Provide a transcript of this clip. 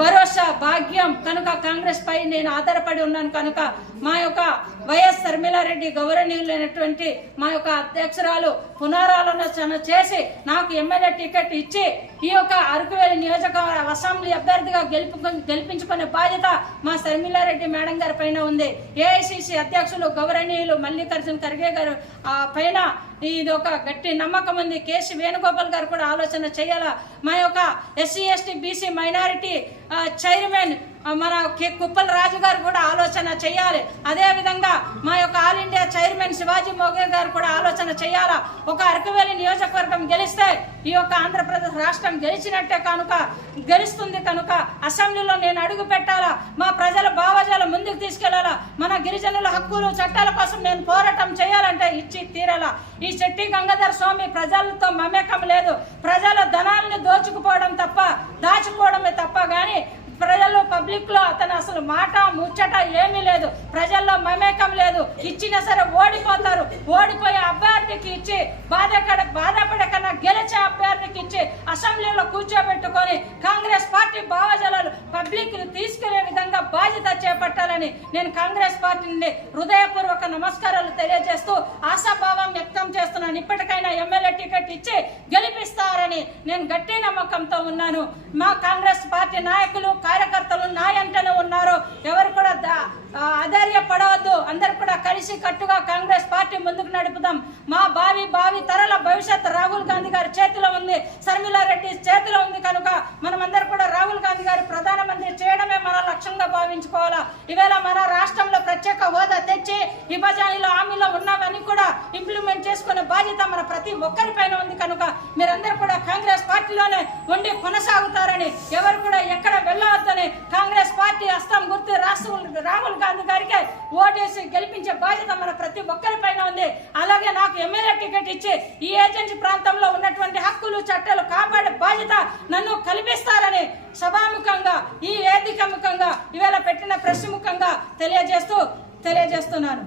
భరోసా భాగ్యం కనుక కాంగ్రెస్ పై నేను ఆధారపడి ఉన్నాను కనుక మా యొక్క వైఎస్ షర్మిలారెడ్డి గౌరవనీయులైనటువంటి మా యొక్క అధ్యక్షురాలు పునరాలోచన చేసి నాకు ఎమ్మెల్యే టికెట్ ఇచ్చి ఈ యొక్క అరకువేలి నియోజకవర్గ అసెంబ్లీ అభ్యర్థిగా గెలిపించుకునే బాధ్యత మా షర్మిలారెడ్డి మేడం గారి పైన ఉంది. ఏఐసిసి అధ్యక్షులు గౌరవనీయులు మల్లికార్జున ఖర్గే గారు పైన ఇది ఒక గట్టి నమ్మకం ఉంది. కేసీ వేణుగోపాల్ గారు కూడా ఆలోచన చేయాలా. మా యొక్క SC ST BC minority chairman మన కుప్పల రాజు గారు కూడా ఆలోచన చేయాలి. అదే విధంగా మా యొక్క ఆల్ ఇండియా చైర్మన్ శివాజీ మోగే గారు కూడా ఆలోచన చేయాలా. ఒక అరకువేలి నియోజకవర్గం గెలిస్తే ఈ యొక్క ఆంధ్రప్రదేశ్ రాష్ట్రం గెలిచినట్టే కనుక గెలుస్తుంది కనుక అసెంబ్లీలో నేను అడుగు పెట్టాలా. మా ప్రజల భావజాల ముందుకు తీసుకెళ్లాలా. మన గిరిజనుల హక్కులు చట్టాల కోసం నేను పోరాటం చేయాలంటే ఇచ్చి తీరాలా. ఈ చెట్టి గంగాధర స్వామి ప్రజలతో మమేకం లేదు. ప్రజల ధనాలను దోచుకుపోవడం తప్ప దాచుకోవడమే తప్ప గాని ప్రజల్లో పబ్లిక్ లో అతను అసలు మాట ముచ్చట ఏమీ లేదు. ప్రజల్లో మమేకం లేదు. ఇచ్చినా సరే ఓడిపోతారు. ఓడిపోయే అభ్యర్థికి ఇచ్చి బాధపడే కన్నా గెలిచే అభ్యర్థికి ఇచ్చి అసెంబ్లీలో కూర్చోబెట్టుకొని కాంగ్రెస్ పార్టీ భావజాలాలు పబ్లిక్ ని తీసుకెళ్లే విధంగా బాధ్యత చేపట్టాలని నేను కాంగ్రెస్ పార్టీ నుండి హృదయపూర్వక నమస్కారాలు తెలియజేస్తూ ఆశాభావం వ్యక్తం చేస్తున్నాను. ఇప్పటికైనా ఎమ్మెల్యే టికెట్ ఇచ్చి గెలిపిస్తారని నేను గట్టి నమ్మకంతో ఉన్నాను. మా కాంగ్రెస్ పార్టీ నాయకులు కార్యకర్తలు నా వెంటనే ఉన్నారు. ఎవరు కూడా అధైర్యపడవద్దు. అందరు కూడా కలిసి కట్టుగా కాంగ్రెస్ పార్టీ ముందుకు నడుపుదాం. మా భావి తరాల భవిష్యత్ రాహుల్ గాంధీ గారి చేతిలో ఉంది. షర్మిలారెడ్డి చేతిలో ఉంది కనుక మనమందరూ కూడా రాహుల్ గాంధీ గారి ప్రధానమంత్రి చేయడమే మన లక్ష్యంగా భావించుకోవాలా. ఇవాళ మన రాష్ట్రంలో ప్రత్యేక హోదా తెచ్చి విభజనలో హామీలో ఉన్నవన్నీ కూడా ఇంప్లిమెంట్ చేసుకునే బాధ్యత మన ప్రతి ఒక్కరిపైన ఉంది కనుక మీరందరూ కూడా కాంగ్రెస్ పార్టీలోనే ఉండి కొనసాగుతారని, ఎవరు కూడా ఎక్కడ వెళ్ళవద్దని కాంగ్రెస్ పార్టీ హస్తం గుర్తు రాహుల్ గాంధీ గారికి ఓటేసి గెలిపించే బాధ్యత మన ప్రతి ఒక్కరిపైన ఉంది. అలాగే నాకు ఎమ్మెల్యే టికెట్ ఇచ్చి ఈ ఏజెన్సీ ప్రాంతంలో ఉన్నటువంటి హక్కులు చట్టాలు కాపాడే బాధ్యత నన్ను కల్పిస్తారని సభాముఖంగా ఈ వేదిక ముఖంగా ఇవాళ పెట్టిన ప్రెస్ ముఖంగా తెలియజేస్తున్నాను.